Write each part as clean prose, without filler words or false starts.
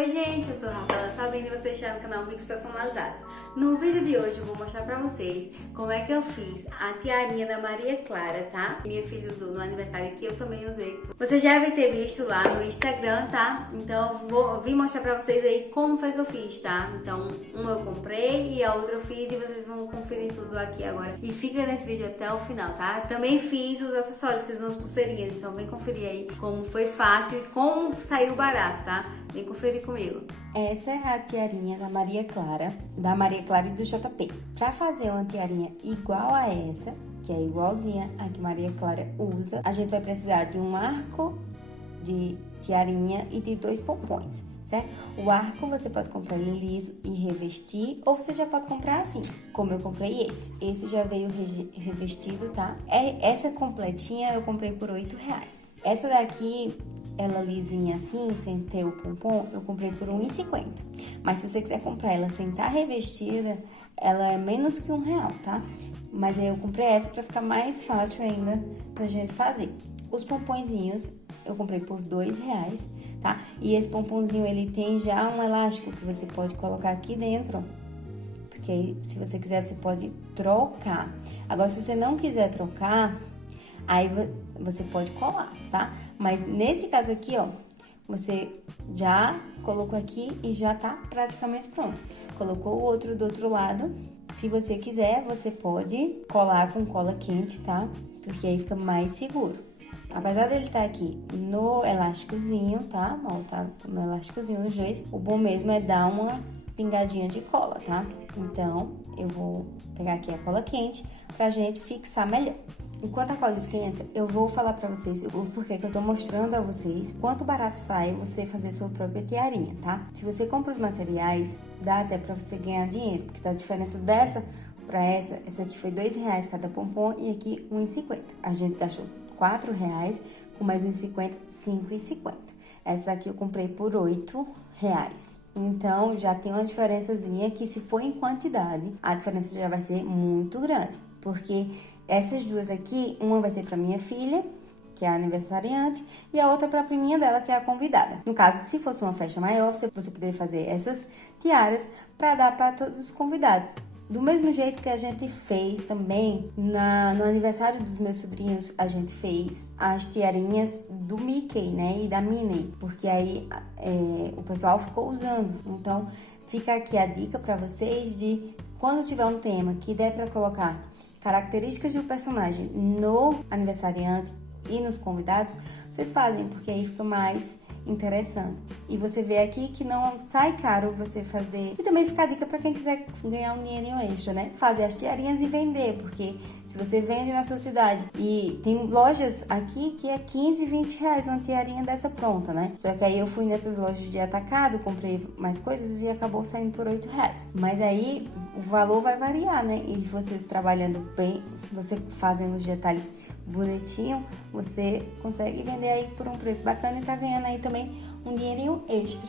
Oi gente, eu sou a Rafaela Sabina e você está no canal Mix Personalizados. No vídeo de hoje eu vou mostrar pra vocês como é que eu fiz a tiarinha da Maria Clara, tá? Minha filha usou no aniversário que eu também usei. Vocês já devem ter visto lá no Instagram, tá? Então eu vim mostrar pra vocês aí como foi que eu fiz, tá? Então uma eu comprei e a outra eu fiz e vocês vão conferir tudo aqui agora. E fica nesse vídeo até o final, tá? Também fiz os acessórios, fiz umas pulseirinhas, então vem conferir aí como foi fácil e como saiu barato, tá? Vem conferir comigo. Essa é a tiarinha da Maria Clara e do JP. Para fazer uma tiarinha igual a essa, que é igualzinha a que Maria Clara usa, a gente vai precisar de um arco de tiarinha e de 2 pompons, certo? O arco você pode comprar ele liso e revestir, ou você já pode comprar assim, como eu comprei esse. Esse já veio revestido, tá? Essa completinha eu comprei por R$8. Essa daqui, ela lisinha assim, sem ter o pompom, eu comprei por R$1,50. Mas se você quiser comprar ela sem estar revestida, ela é menos que R$1, tá? Mas aí eu comprei essa pra ficar mais fácil ainda da gente fazer. Os pomponzinhos eu comprei por R$2, tá? E esse pomponzinho, ele tem já um elástico que você pode colocar aqui dentro, ó. Porque aí, se você quiser, você pode trocar. Agora, se você não quiser trocar, aí você pode colar, tá? Mas nesse caso aqui, ó, você já colocou aqui e já tá praticamente pronto. Colocou o outro do outro lado. Se você quiser, você pode colar com cola quente, tá? Porque aí fica mais seguro. Apesar dele estar aqui no elásticozinho, tá? Ó, tá no elásticozinho nos dois. O bom mesmo é dar uma pingadinha de cola, tá? Então, eu vou pegar aqui a cola quente pra gente fixar melhor. Enquanto a cola esquenta, eu vou falar pra vocês o porquê que eu tô mostrando a vocês quanto barato sai você fazer sua própria tiarinha, tá? Se você compra os materiais, dá até pra você ganhar dinheiro, porque tá a diferença dessa pra essa aqui foi R$2 cada pompom e aqui R$1,50. A gente gastou R$4, com mais R$1,50, R$5,50. Essa daqui eu comprei por R$8. Então, já tem uma diferençazinha que, se for em quantidade, a diferença já vai ser muito grande. Porque essas duas aqui, uma vai ser pra minha filha, que é a aniversariante, e a outra pra priminha dela, que é a convidada. No caso, se fosse uma festa maior, você poderia fazer essas tiaras pra dar pra todos os convidados. Do mesmo jeito que a gente fez também no aniversário dos meus sobrinhos, a gente fez as tiarinhas do Mickey, né, e da Minnie, porque aí o pessoal ficou usando. Então, fica aqui a dica para vocês de quando tiver um tema que der para colocar características do personagem no aniversariante e nos convidados, vocês fazem, porque aí fica mais interessante. E você vê aqui que não sai caro você fazer. E também fica a dica para quem quiser ganhar um dinheirinho extra, né? Fazer as tiarinhas e vender, porque se você vende na sua cidade, e tem lojas aqui que é R$15, R$20 uma tiarinha dessa pronta, né? Só que aí eu fui nessas lojas de atacado, comprei mais coisas e acabou saindo por R$8. Mas aí o valor vai variar, né? E você trabalhando bem, você fazendo os detalhes bonitinho, você consegue vender aí por um preço bacana e tá ganhando aí também um dinheirinho extra.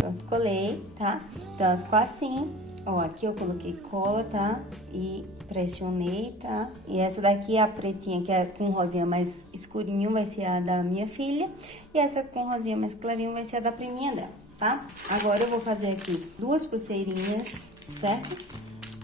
Pronto, colei, tá? Então ela ficou assim. Ó, aqui eu coloquei cola, tá? E pressionei, tá? E essa daqui, a pretinha, que é com rosinha mais escurinho, vai ser a da minha filha. E essa com rosinha mais clarinho vai ser a da priminha dela, tá? Agora eu vou fazer aqui 2 pulseirinhas, certo?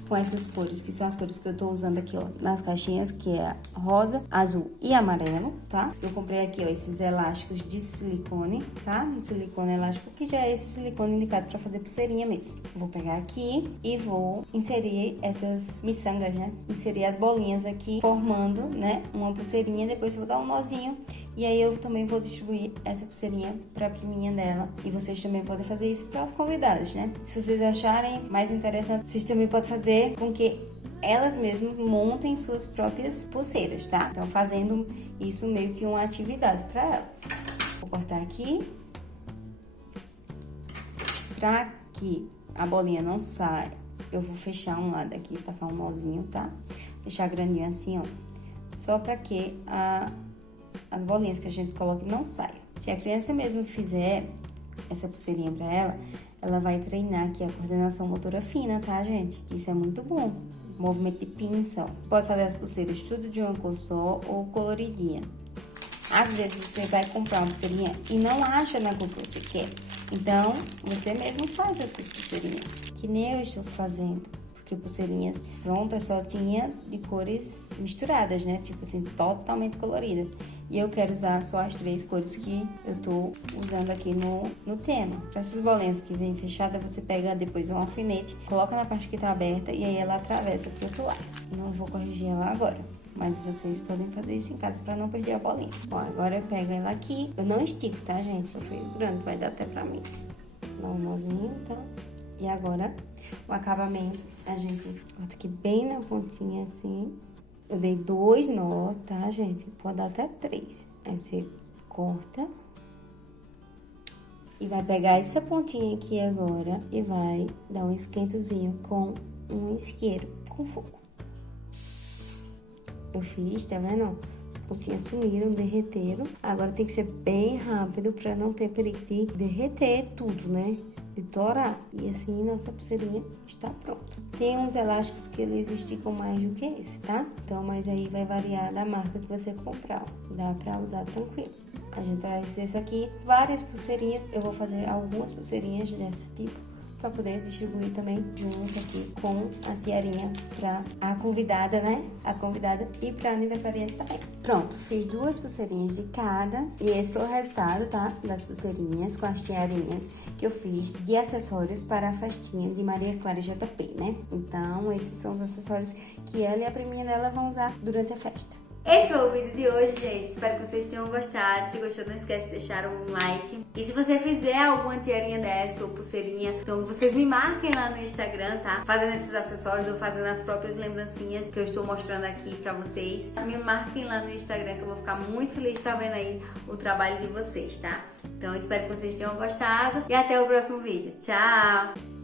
Com essas cores, que são as cores que eu tô usando aqui, ó, nas caixinhas, que é rosa, azul e amarelo, tá? Eu comprei aqui, ó, esses elásticos de silicone, tá? Um silicone elástico, que já é esse silicone indicado pra fazer pulseirinha mesmo. Vou pegar aqui e vou inserir essas miçangas, né? Inserir as bolinhas aqui, formando, né, uma pulseirinha. Depois vou dar um nozinho e aí eu também vou distribuir essa pulseirinha pra priminha dela. E vocês também podem fazer isso para os convidados, né? Se vocês acharem mais interessante, vocês também podem fazer com que elas mesmas montem suas próprias pulseiras, tá? Então, fazendo isso meio que uma atividade para elas. Vou cortar aqui. Pra que a bolinha não saia, eu vou fechar um lado aqui, passar um nozinho, tá? Deixar grandinho assim, ó. Só pra que as bolinhas que a gente coloca não saiam. Se a criança mesmo fizer essa pulseirinha pra ela vai treinar aqui a coordenação motora fina, tá, gente? Isso é muito bom. Movimento de pinça, ó. Pode fazer as pulseiras tudo de uma cor só ou coloridinha. Às vezes você vai comprar uma pulseirinha e não acha na cor que você quer. Então, você mesmo faz as suas pulseirinhas. Que nem eu estou fazendo. Porque pulseirinhas prontas só tinha de cores misturadas, né? Tipo assim, totalmente colorida. E eu quero usar só as 3 cores que eu tô usando aqui no tema. Para essas bolinhas que vem fechada, você pega depois um alfinete, coloca na parte que tá aberta e aí ela atravessa pro outro lado. Não vou corrigir ela agora, mas vocês podem fazer isso em casa para não perder a bolinha. Bom, agora eu pego ela aqui. Eu não estico, tá, gente? Eu fiz grande, vai dar até pra mim. Dá um nozinho, tá? E agora, o acabamento, a gente corta aqui bem na pontinha, assim. Eu dei 2 nó, tá, gente? Pode dar até 3. Aí você corta. E vai pegar essa pontinha aqui agora e vai dar um esquentozinho com um isqueiro com fogo. Eu fiz, tá vendo? As pontinhas sumiram, derreteram. Agora tem que ser bem rápido pra não ter perigo de derreter tudo, né? De torar. E assim, nossa pulseirinha está pronta. Tem uns elásticos que eles esticam mais do que esse, tá? Então, mas aí vai variar da marca que você comprar. Dá pra usar tranquilo. A gente vai fazer isso aqui, várias pulseirinhas. Eu vou fazer algumas pulseirinhas desse tipo para poder distribuir também junto aqui com a tiarinha para a convidada, né? A convidada e para aniversariante também. Pronto, fiz 2 pulseirinhas de cada e esse foi o resultado, tá? Das pulseirinhas com as tiarinhas que eu fiz de acessórios para a festinha de Maria Clara JP, né? Então, esses são os acessórios que ela e a priminha dela vão usar durante a festa. Esse foi o vídeo de hoje, gente. Espero que vocês tenham gostado. Se gostou, não esquece de deixar um like. E se você fizer alguma tiarinha dessa ou pulseirinha, então vocês me marquem lá no Instagram, tá? Fazendo esses acessórios ou fazendo as próprias lembrancinhas que eu estou mostrando aqui pra vocês. Me marquem lá no Instagram que eu vou ficar muito feliz de estar vendo aí o trabalho de vocês, tá? Então espero que vocês tenham gostado e até o próximo vídeo. Tchau!